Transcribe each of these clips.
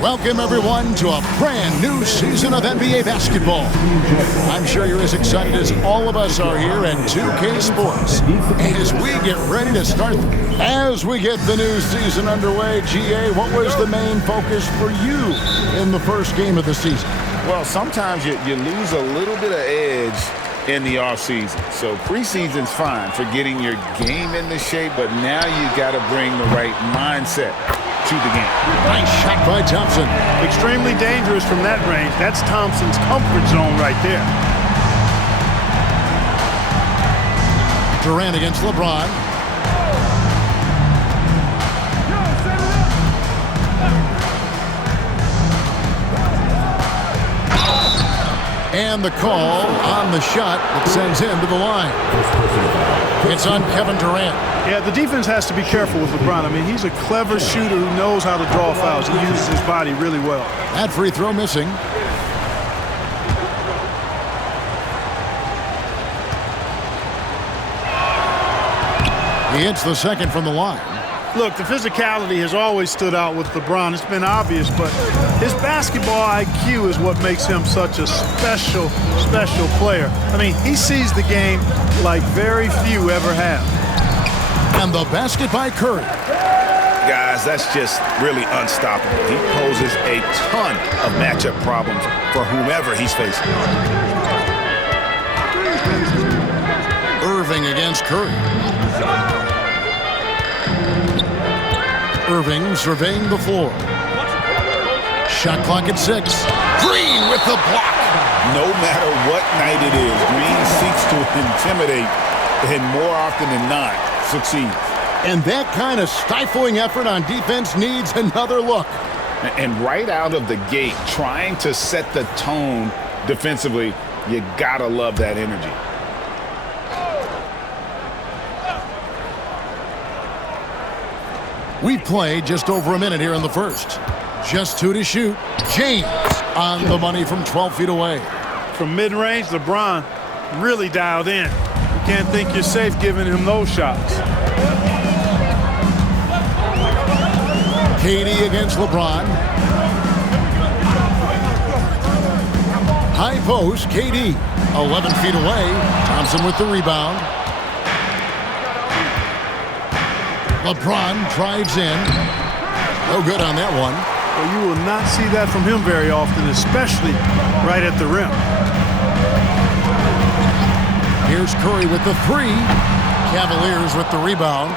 Welcome, everyone, to a brand new season of NBA basketball. I'm sure you're as excited as all of us are here at 2K Sports as we get ready to start. As we get the new season underway, GA, what was the main focus for you in the first game of the season? Well, sometimes you lose a little bit of edge in the offseason. So preseason's fine for getting your game into shape, but now you got to bring the right mindset to the game. Nice shot by Thompson. Extremely dangerous from that range. That's Thompson's comfort zone right there. Durant against LeBron. And the call on the shot that sends him to the line. It's on Kevin Durant. Yeah, the defense has to be careful with LeBron. I mean, he's a clever shooter who knows how to draw fouls. He uses his body really well. That free throw missing. He hits the second from the line. Look, the physicality has always stood out with LeBron. It's been obvious, but his basketball IQ is what makes him such a special player. I mean, he sees the game like very few ever have. And the basket by Curry. Guys, that's just really unstoppable. He poses a ton of matchup problems for whomever he's facing. Irving against Curry. Irving surveying the floor. Shot clock at 6. Green with the block. No matter what night it is, Green seeks to intimidate and more often than not succeeds. And that kind of stifling effort on defense needs another look. And right out of the gate, trying to set the tone defensively, you gotta love that energy. We played just over a minute here in the first. Just 2 to shoot. James on the money from 12 feet away. From mid-range, LeBron really dialed in. You can't think you're safe giving him those shots. KD against LeBron. High post, KD 11 feet away. Thompson with the rebound. LeBron drives in. No good on that one. Well, you will not see that from him very often, especially right at the rim. Here's Curry with the 3. Cavaliers with the rebound.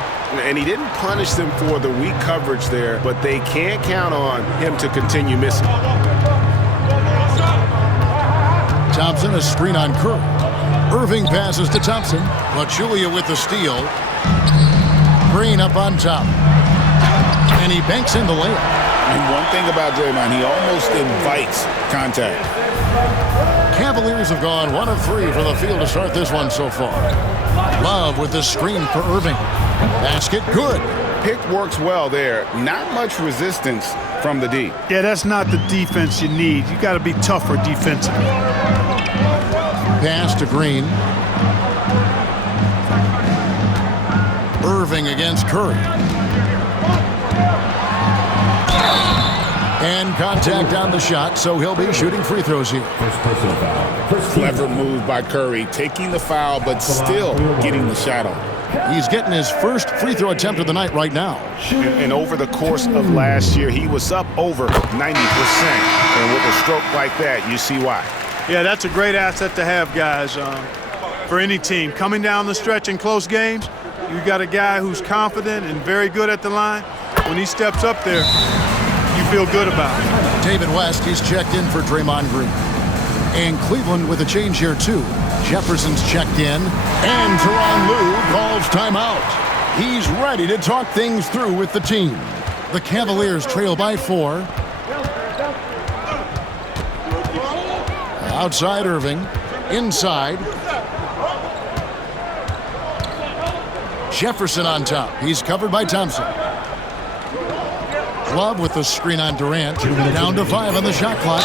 And he didn't punish them for the weak coverage there, but they can't count on him to continue missing. Thompson, a screen on Curry. Irving passes to Thompson. Julia with the steal. Green up on top. And he banks in the layup. And one thing about Draymond, he almost invites contact. Cavaliers have gone 1 of 3 from the field to start this one so far. Love with the screen for Irving. Basket good. Pick works well there. Not much resistance from the D. Yeah, that's not the defense you need. You got to be tougher defensively. Pass to Green. Irving against Curry. And contact on the shot, so he'll be shooting free throws here. Clever move by Curry, taking the foul, but still getting the shot on. He's getting his first free throw attempt of the night right now. And over the course of last year, he was up over 90%. And with a stroke like that, you see why. Yeah, that's a great asset to have, guys, for any team. Coming down the stretch in close games, you got a guy who's confident and very good at the line. When he steps up there, you feel good about it. David West, he's checked in for Draymond Green. And Cleveland with a change here, too. Jefferson's checked in. And Tyronn Lue calls timeout. He's ready to talk things through with the team. The Cavaliers trail by 4. Outside Irving. Inside. Jefferson on top. He's covered by Thompson. Love with the screen on Durant. Down to 5 on the shot clock.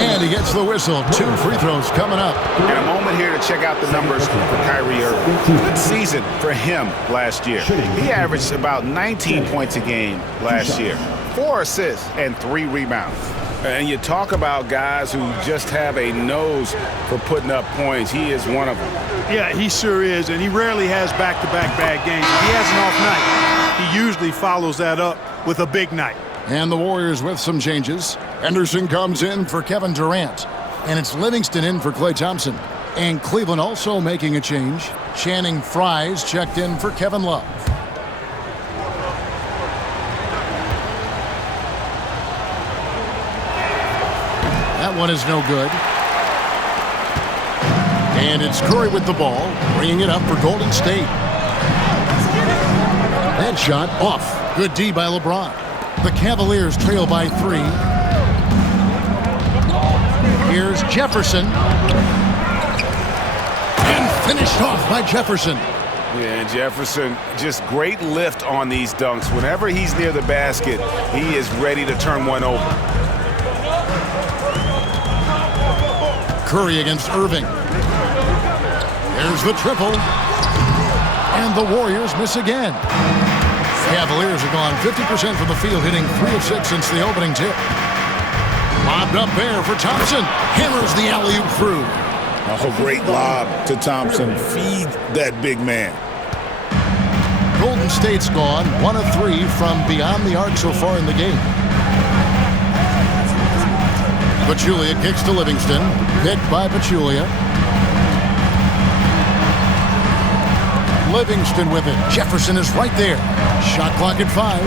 And he gets the whistle. 2 free throws coming up. And a moment here to check out the numbers for Kyrie Irving. Good season for him last year. He averaged about 19 points a game last year. 4 assists, and 3 rebounds. And you talk about guys who just have a nose for putting up points. He is one of them. Yeah, he sure is, and he rarely has back-to-back bad games. If he has an off night, he usually follows that up with a big night. And the Warriors with some changes. Henderson comes in for Kevin Durant. And it's Livingston in for Klay Thompson. And Cleveland also making a change. Channing Frye's checked in for Kevin Love. That one is no good. And it's Curry with the ball, bringing it up for Golden State. That shot off. Good D by LeBron. The Cavaliers trail by 3. Here's Jefferson. And finished off by Jefferson. Yeah, Jefferson, just great lift on these dunks. Whenever he's near the basket, he is ready to turn one over. Curry against Irving. There's the triple. And the Warriors miss again. Cavaliers have gone 50% from the field, hitting 3 of 6 since the opening tip. Lobbed up there for Thompson. Hammers the alley-oop through. Oh, great lob to Thompson. Feed that big man. Golden State's gone 1 of 3 from beyond the arc so far in the game. Pachulia kicks to Livingston. Picked by Pachulia. Livingston with it. Jefferson is right there. Shot clock at 5.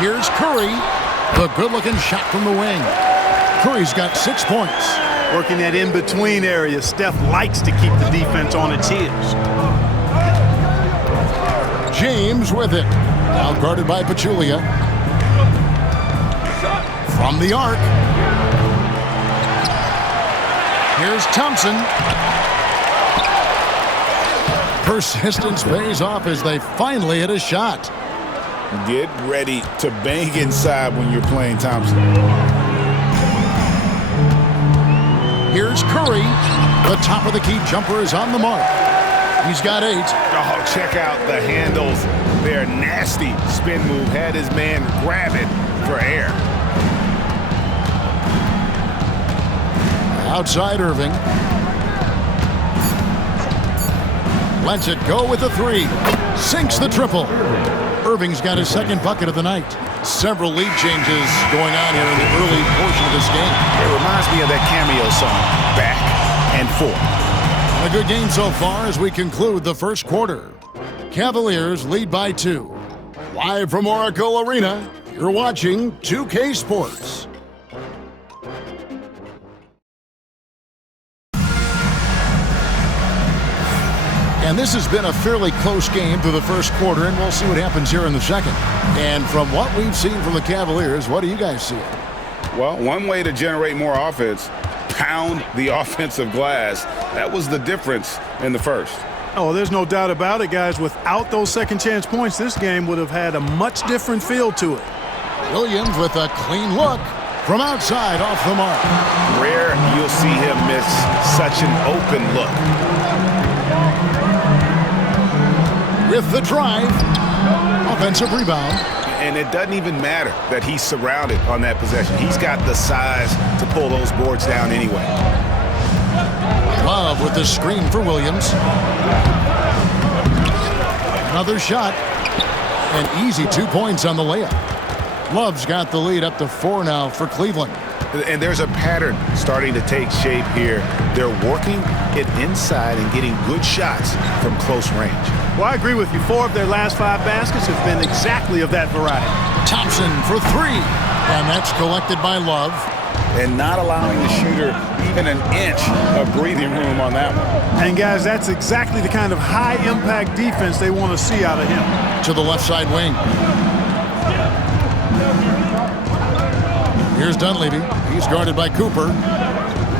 Here's Curry. The good-looking shot from the wing. Curry's got 6 points. Working that in-between area, Steph likes to keep the defense on its heels. James with it. Now guarded by Pachulia. From the arc. Here's Thompson. Persistence pays off as they finally hit a shot. Get ready to bang inside when you're playing Thompson. Here's Curry. The top of the key jumper is on the mark. He's got 8. Oh, check out the handles. They're nasty. Spin move had his man grab it for air. Outside Irving. Lets it go with the 3. Sinks the triple. Irving's got his 2nd bucket of the night. Several lead changes going on here in the early portion of this game. It reminds me of that cameo song, Back and Forth. A good game so far as we conclude the first quarter. Cavaliers lead by 2. Live from Oracle Arena, you're watching 2K Sports. And this has been a fairly close game through the first quarter, and we'll see what happens here in the second. And from what we've seen from the Cavaliers, what do you guys see? Well, one way to generate more offense, pound the offensive glass. That was the difference in the first. Oh, there's no doubt about it, guys. Without those second chance points, this game would have had a much different feel to it. Williams with a clean look from outside off the mark. Rare you'll see him miss such an open look. With the drive, offensive rebound. And it doesn't even matter that he's surrounded on that possession. He's got the size to pull those boards down anyway. Love with the screen for Williams. Another shot. An easy 2 points on the layup. Love's got the lead up to 4 now for Cleveland. And there's a pattern starting to take shape here. They're working it inside and getting good shots from close range. Well, I agree with you. 4 of their last 5 baskets have been exactly of that variety. Thompson for 3. And that's collected by Love. And not allowing the shooter even an inch of breathing room on that one. And, guys, that's exactly the kind of high-impact defense they want to see out of him. To the left side wing. Here's Dunleavy. He's guarded by Cooper.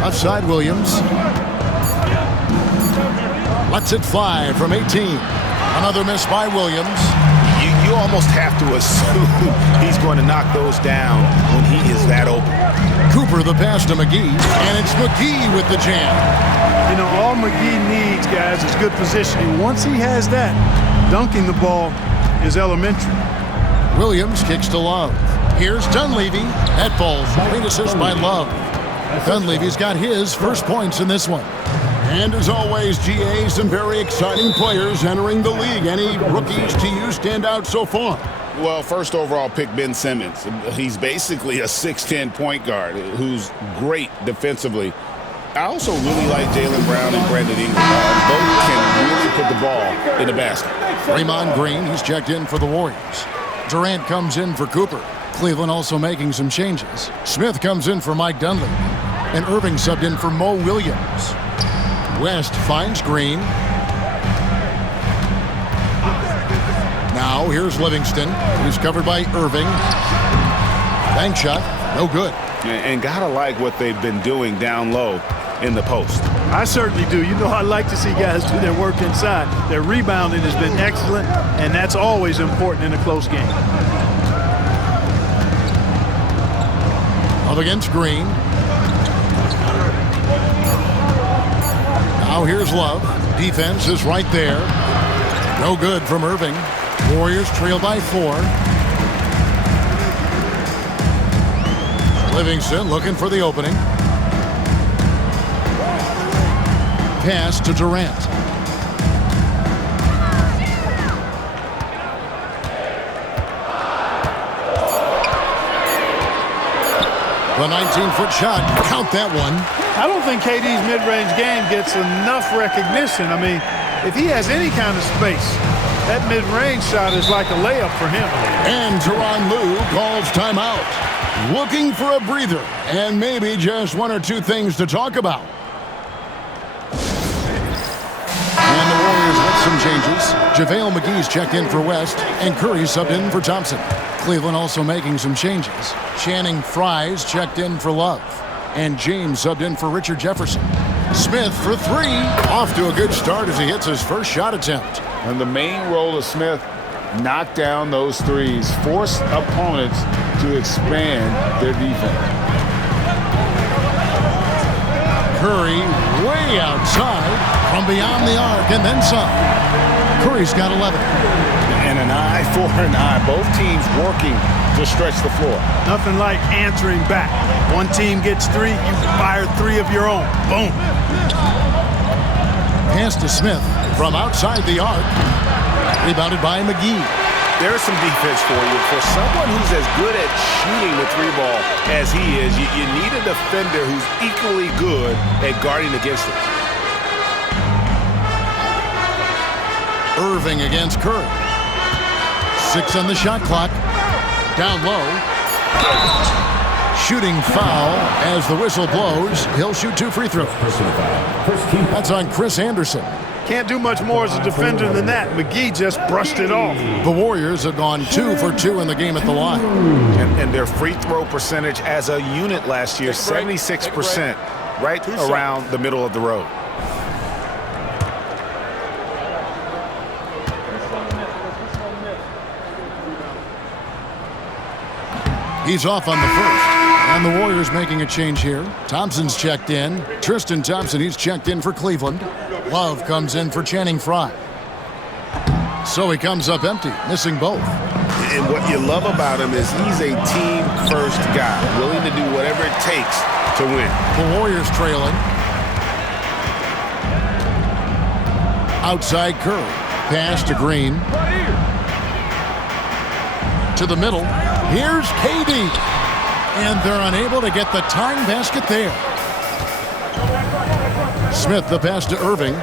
Outside Williams. Lets it fly from 18. Another miss by Williams. You almost have to assume he's going to knock those down when he is that open. Cooper the pass to McGee. And it's McGee with the jam. You know, all McGee needs, guys, is good positioning. Once he has that, dunking the ball is elementary. Williams kicks to Love. Here's Dunleavy. That ball's great assist by Love. Dunleavy's got his first points in this one. And as always, GA, some very exciting players entering the league. Any rookies to you stand out so far? Well, first overall pick, Ben Simmons. He's basically a 6'10 point guard who's great defensively. I also really like Jaylen Brown and Brandon Ingram. Both can really put the ball in the basket. Draymond Green, he's checked in for the Warriors. Durant comes in for Cooper. Cleveland also making some changes. Smith comes in for Mike Dunleavy. And Irving subbed in for Mo Williams. West finds Green. Now here's Livingston. He's covered by Irving. Bank shot, no good. And gotta like what they've been doing down low in the post. I certainly do. You know, I like to see guys do their work inside. Their rebounding has been excellent, and that's always important in a close game. Up against Green. Now here's Love. Defense is right there. No good from Irving. Warriors trail by 4. Livingston looking for the opening. Pass to Durant. The 19-foot shot. Count that one. I don't think KD's mid-range game gets enough recognition. I mean, if he has any kind of space, that mid-range shot is like a layup for him. And Tyronn Lue calls timeout. Looking for a breather and maybe just one or two things to talk about. And the Warriors with some changes. JaVale McGee's checked in for West and Curry subbed in for Thompson. Cleveland also making some changes. Channing Frye's checked in for Love. And James subbed in for Richard Jefferson. Smith for 3. Off to a good start as he hits his first shot attempt. And the main role of Smith, knock down those threes, force opponents to expand their defense. Curry way outside from beyond the arc and then some. Curry's got 11. And an eye for an eye. Both teams working to stretch the floor. Nothing like answering back. One team gets 3, you fire 3 of your own. Boom. Pass to Smith from outside the arc. Rebounded by McGee. There's some defense for you. For someone who's as good at shooting the 3-ball as he is, you need a defender who's equally good at guarding against it. Irving against Curry. 6 on the shot clock. Down low. Shooting foul as the whistle blows. He'll shoot 2 free throws. That's on Chris Anderson. Can't do much more as a defender than that. McGee just brushed it off. The Warriors have gone 2 for 2 in the game at the line. And their free throw percentage as a unit last year, 76%, right around the middle of the road. He's off on the first. And the Warriors making a change here. Thompson's checked in. Tristan Thompson, he's checked in for Cleveland. Love comes in for Channing Frye. So he comes up empty, missing both. And what you love about him is he's a team-first guy, willing to do whatever it takes to win. The Warriors trailing. Outside Curry. Pass to Green. To the middle. Here's KD. And they're unable to get the tying basket there. Smith the pass to Irving.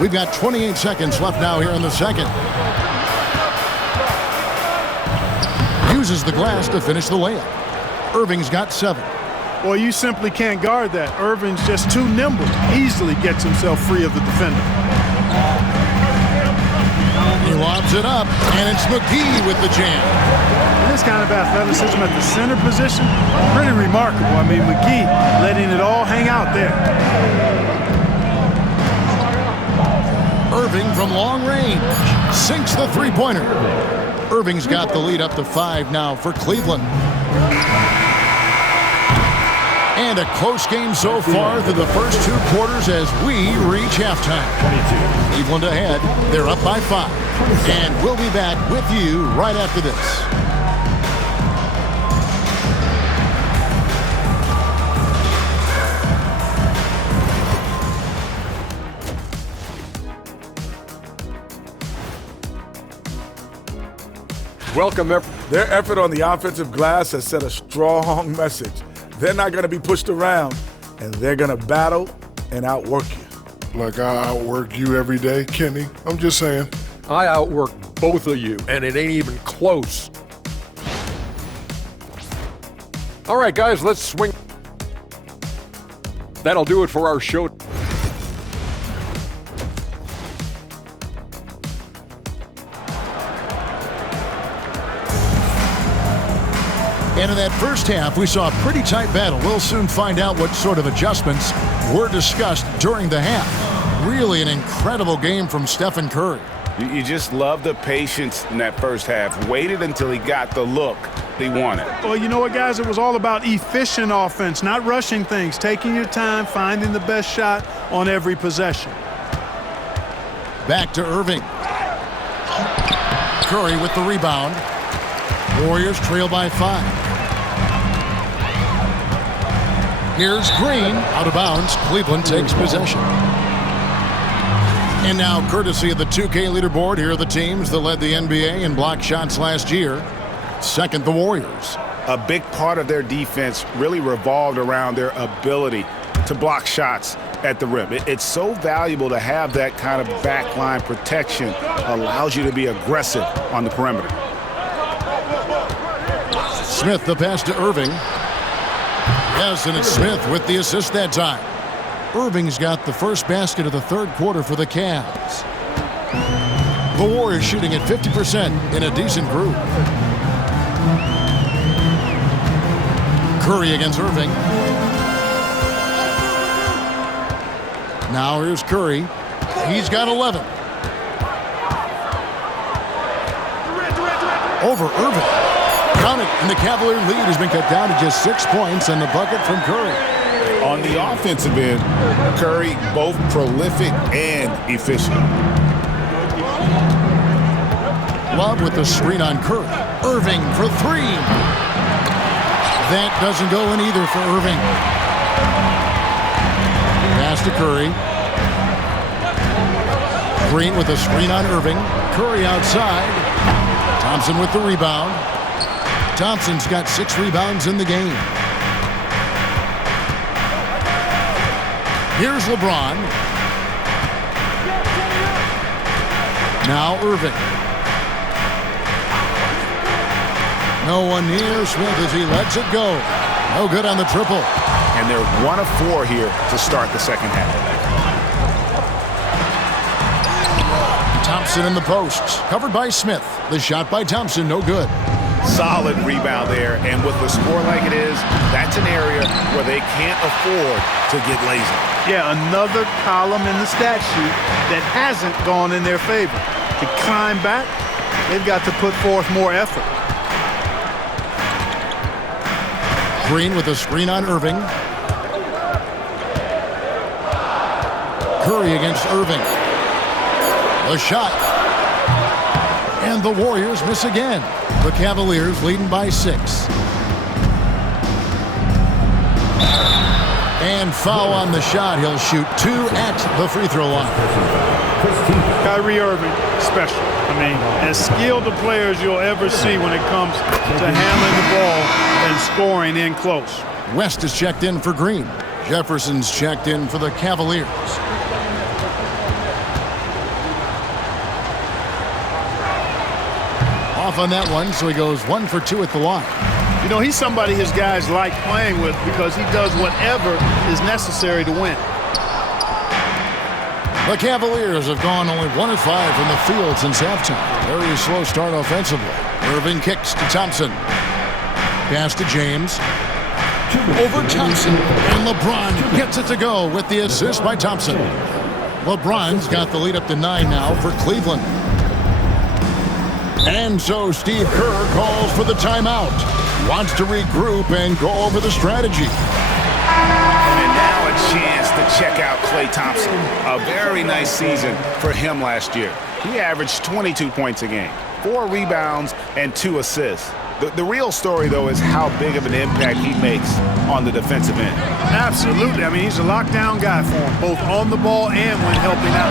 We've got 28 seconds left now here in the second. Uses the glass to finish the layup. Irving's got 7. Well, you simply can't guard that. Irving's just too nimble. Easily gets himself free of the defender. He lobs it up, and it's McGee with the jam. This kind of athleticism at the center position, pretty remarkable. I mean, McGee letting it all hang out there. Irving from long range sinks the three-pointer. Irving's got the lead up to 5 now for Cleveland. And a close game so far through the first 2 quarters as we reach halftime. Cleveland ahead. They're up by 5. And we'll be back with you right after this. Welcome. Their effort on the offensive glass has sent a strong message. They're not going to be pushed around, and they're going to battle and outwork you. Like I outwork you every day, Kenny. I'm just saying. I outwork both of you, and it ain't even close. All right, guys, let's swing. That'll do it for our show. And in that first half, we saw a pretty tight battle. We'll soon find out what sort of adjustments were discussed during the half. Really an incredible game from Stephen Curry. You just love the patience in that first half. Waited until he got the look he wanted. Well, you know what, guys? It was all about efficient offense, not rushing things, taking your time, finding the best shot on every possession. Back to Irving. Curry with the rebound. Warriors trail by 5. Here's Green, out of bounds. Cleveland takes possession. And now, courtesy of the 2K leaderboard, here are the teams that led the NBA in block shots last year. Second, the Warriors. A big part of their defense really revolved around their ability to block shots at the rim. It's so valuable to have that kind of backline protection. Allows you to be aggressive on the perimeter. Smith, the pass to Irving. Yes, and it's Smith with the assist that time. Irving's got the first basket of the third quarter for the Cavs. The Warriors shooting at 50% in a decent group. Curry against Irving. Now here's Curry. He's got 11. Over Irving. Count it, and the Cavalier lead has been cut down to just 6 points and the bucket from Curry. On the offensive end, Curry both prolific and efficient. Love with the screen on Curry. Irving for 3. That doesn't go in either for Irving. Pass to Curry. Green with a screen on Irving. Curry outside. Thompson with the rebound. Thompson's got 6 rebounds in the game. Here's LeBron. Now Irving. No one near Smith as he lets it go. No good on the triple. And they're 1 of 4 here to start the second half. Thompson in the posts. Covered by Smith. The shot by Thompson, no good. Solid rebound there, and with the score like it is, that's an area where they can't afford to get lazy. Yeah, another column in the stat sheet that hasn't gone in their favor. To climb back, they've got to put forth more effort. Green with a screen on Irving. Curry against Irving. The shot. And the Warriors miss again. The Cavaliers leading by 6. And foul on the shot. He'll shoot 2 at the free throw line. Kyrie Irving, special. I mean, as skilled a player as you'll ever see when it comes to handling the ball and scoring in close. West is checked in for Green. Jefferson's checked in for the Cavaliers. Off on that one, so he goes 1 for 2 at the line. You know, he's somebody his guys like playing with because he does whatever is necessary to win. The Cavaliers have gone only 1 of 5 from the field since halftime. Very slow start offensively. Irving kicks to Thompson. Pass to James. Over Thompson. And LeBron gets it to go with the assist by Thompson. LeBron's got the lead up to 9 now for Cleveland. And so Steve Kerr calls for the timeout. Wants to regroup and go over the strategy. check out Klay Thompson. A very nice season for him last year. He averaged 22 points a game, 4 rebounds, and 2 assists. The real story, though, is how big of an impact he makes on the defensive end. Absolutely. I mean, he's a lockdown guy for him, both on the ball and when helping out.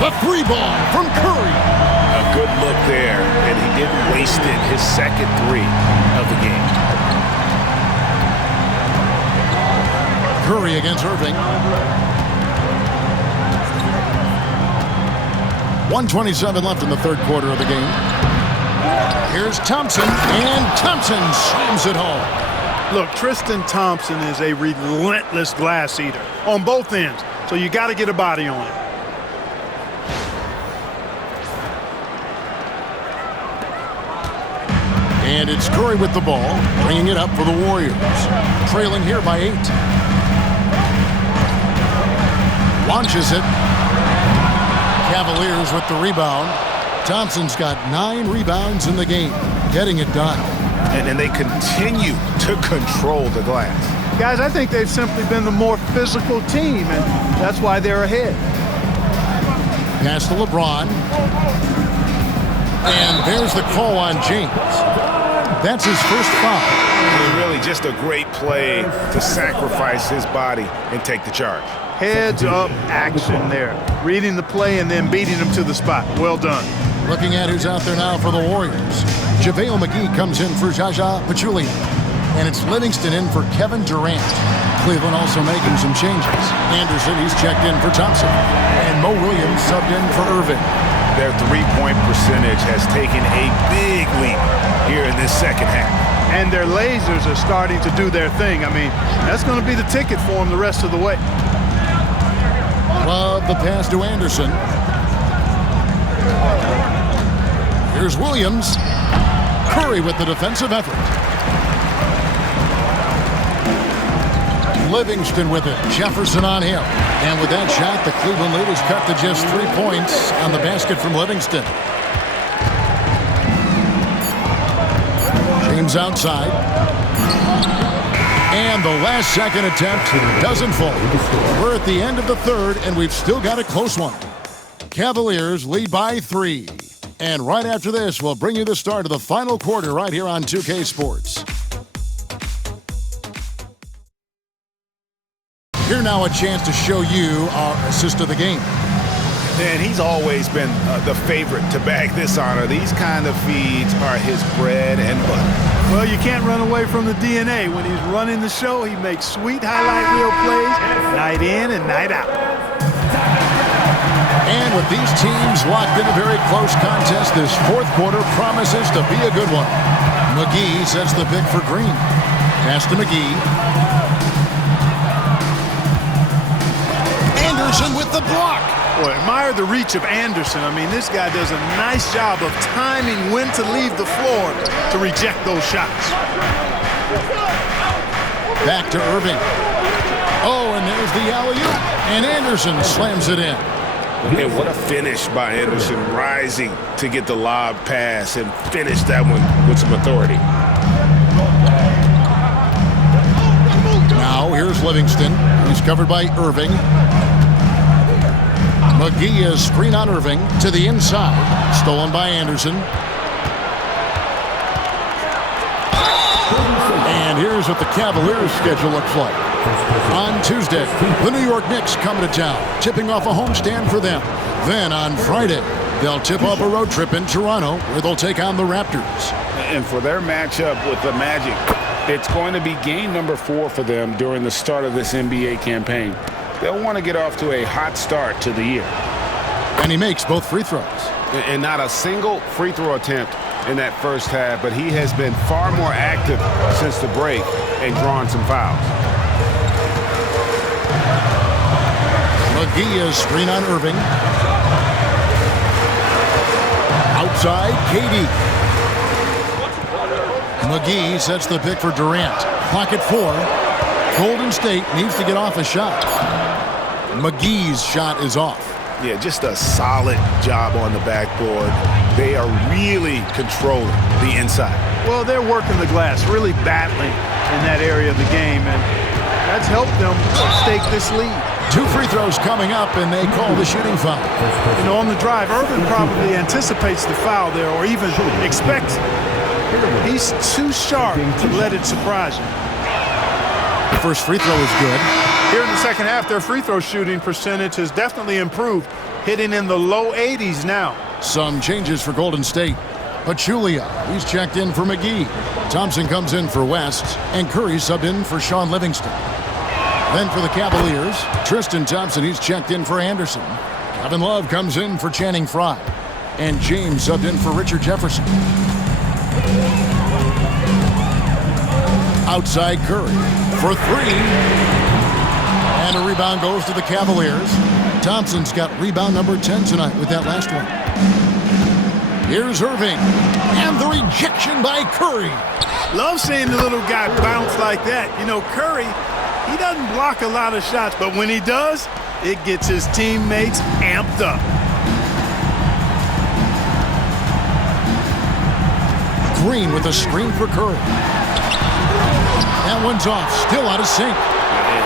The 3 ball from Curry. A good look there, and he didn't waste it. His second 3 of the game. Curry against Irving. 1:27 left in the third quarter of the game. Here's Thompson, and Thompson slams it home. Look, Tristan Thompson is a relentless glass eater on both ends, so you got to get a body on him. And it's Curry with the ball, bringing it up for the Warriors. Trailing here by 8. Launches it. Cavaliers with the rebound. Thompson's got 9 rebounds in the game, getting it done. And they continue to control the glass. Guys, I think they've simply been the more physical team, and that's why they're ahead. Pass to LeBron. And there's the call on James. That's his first foul. Really just a great play to sacrifice his body and take the charge. Heads-up action there. Reading the play and then beating him to the spot. Well done. Looking at who's out there now for the Warriors. JaVale McGee comes in for Jaja Pachulia. And it's Livingston in for Kevin Durant. Cleveland also making some changes. Anderson, he's checked in for Thompson. And Mo Williams subbed in for Irving. Their three-point percentage has taken a big leap here in this second half. And their lasers are starting to do their thing. I mean, that's going to be the ticket for them the rest of the way. Love the pass to Anderson. Here's Williams. Curry with the defensive effort. Livingston with it. Jefferson on him. And with that shot, the Cleveland lead is cut to just 3 points on the basket from Livingston. James outside. And the last second attempt doesn't fall. We're at the end of the third, and we've still got a close one. Cavaliers lead by 3. And right after this, we'll bring you the start of the final quarter right here on 2K Sports. Here now a chance to show you our assist of the game. And he's always been the favorite to bag this honor. These kind of feeds are his bread and butter. Well, you can't run away from the DNA. When he's running the show, he makes sweet highlight reel plays night in and night out. And with these teams locked in a very close contest, this fourth quarter promises to be a good one. McGee sets the pick for Green. Pass to McGee. Anderson with the block. Boy, admire the reach of Anderson. I mean, this guy does a nice job of timing when to leave the floor to reject those shots. Back to Irving. Oh, and there's the alley-oop. And Anderson slams it in. And what a finish by Anderson, rising to get the lob pass and finish that one with some authority. Now here's Livingston. He's covered by Irving. McGee is screen on Irving to the inside. Stolen by Anderson. And here's what the Cavaliers' schedule looks like. On Tuesday, the New York Knicks come to town, tipping off a homestand for them. Then on Friday, they'll tip off a road trip in Toronto, where they'll take on the Raptors. And for their matchup with the Magic, it's going to be game number 4 for them during the start of this NBA campaign. They'll want to get off to a hot start to the year. And he makes both free throws. And not a single free throw attempt in that first half, but he has been far more active since the break and drawn some fouls. McGee is screen on Irving. Outside, KD. McGee sets the pick for Durant. Clock at 4. Golden State needs to get off a shot. McGee's shot is off. Yeah, just a solid job on the backboard. They are really controlling the inside. Well, they're working the glass, really battling in that area of the game, and that's helped them stake this lead. 2 free throws coming up, and they call the shooting foul. You know, on the drive, Irvin probably anticipates the foul there or even expects it. He's too sharp to let it surprise him. The first free throw is good. Here in the second half, their free throw shooting percentage has definitely improved, hitting in the low 80s now. Some changes for Golden State. Pachulia, he's checked in for McGee. Thompson comes in for West, and Curry subbed in for Sean Livingston. Then for the Cavaliers, Tristan Thompson, he's checked in for Anderson. Kevin Love comes in for Channing Frye. And James subbed in for Richard Jefferson. Outside Curry for 3. And a rebound goes to the Cavaliers. Thompson's got rebound number 10 tonight with that last one. Here's Irving. And the rejection by Curry. Love seeing the little guy bounce like that. You know, Curry, he doesn't block a lot of shots, but when he does, it gets his teammates amped up. Green with a screen for Curry. That one's off, still out of sync.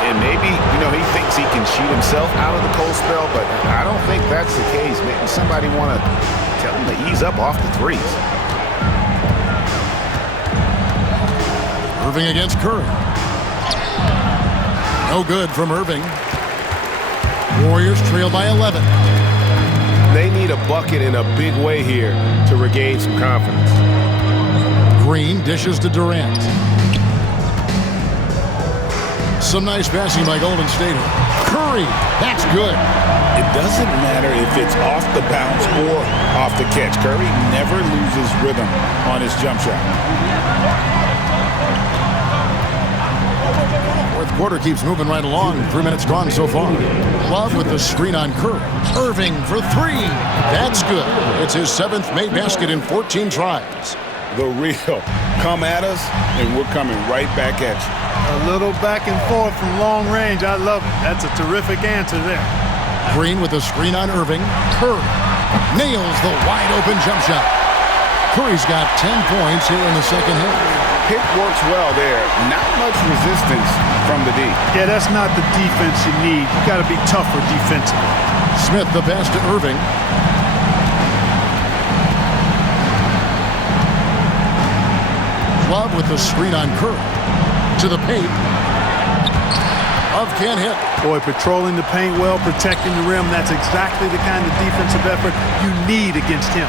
And maybe, you know, he thinks he can shoot himself out of the cold spell, but I don't think that's the case. Maybe somebody want to tell him to ease up off the threes. Irving against Curry. No good from Irving. Warriors trail by 11. They need a bucket in a big way here to regain some confidence. Green dishes to Durant. Some nice passing by Golden State. Curry, that's good. It doesn't matter if it's off the bounce or off the catch. Curry never loses rhythm on his jump shot. Fourth quarter keeps moving right along. 3 minutes gone so far. Love with the screen on Curry. Irving for 3. That's good. It's his 7th made basket in 14 tries. The real come at us, and we're coming right back at you. A little back and forth from long range. I love it. That's a terrific answer there. Green with the screen on Irving. Curry nails the wide open jump shot. Curry's got 10 points here in the second half. Pick works well there. Not much resistance from the D. Yeah, that's not the defense you need. You got to be tougher defensively. Smith the pass to Irving. Love with the screen on Curry. To the paint. Love can't hit. Boy, patrolling the paint well, protecting the rim. That's exactly the kind of defensive effort you need against him.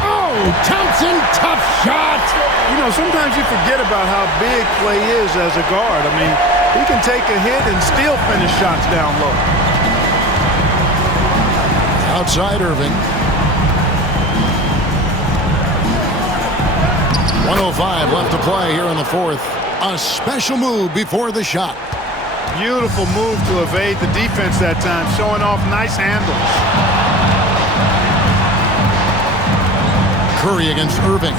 Oh, Thompson, tough shot. You know, sometimes you forget about how big Clay is as a guard. I mean, he can take a hit and still finish shots down low. Outside Irving. 1:05 left to play here in the fourth. A special move before the shot. Beautiful move to evade the defense that time, showing off nice handles. Curry against Irving.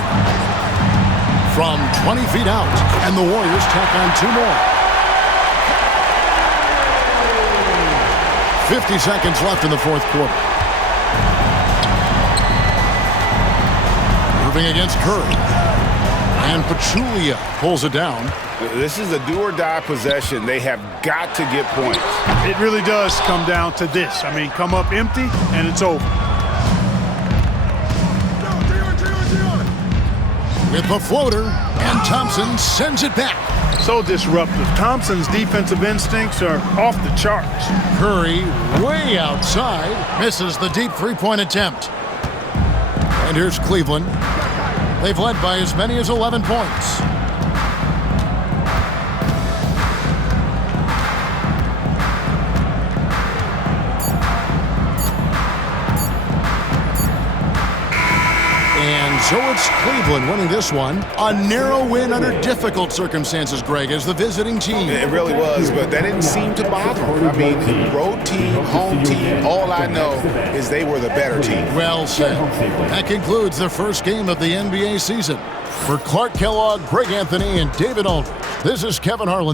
From 20 feet out, and the Warriors tack on 2 more. 50 seconds left in the fourth quarter. Irving against Curry. And Pachulia pulls it down. This is a do-or-die possession. They have got to get points. It really does come down to this. I mean, come up empty, and it's over. With the floater, and Thompson sends it back. So disruptive. Thompson's defensive instincts are off the charts. Curry, way outside, misses the deep three-point attempt. And here's Cleveland. They've led by as many as 11 points. And so it's Cleveland winning this one. A narrow win under difficult circumstances, Greg, as the visiting team. It really was, but that didn't seem to bother them. I mean, road team, home team, all I know is they were the better team. Well said. That concludes the first game of the NBA season. For Clark Kellogg, Greg Anthony, and David Aldridge, this is Kevin Harlan.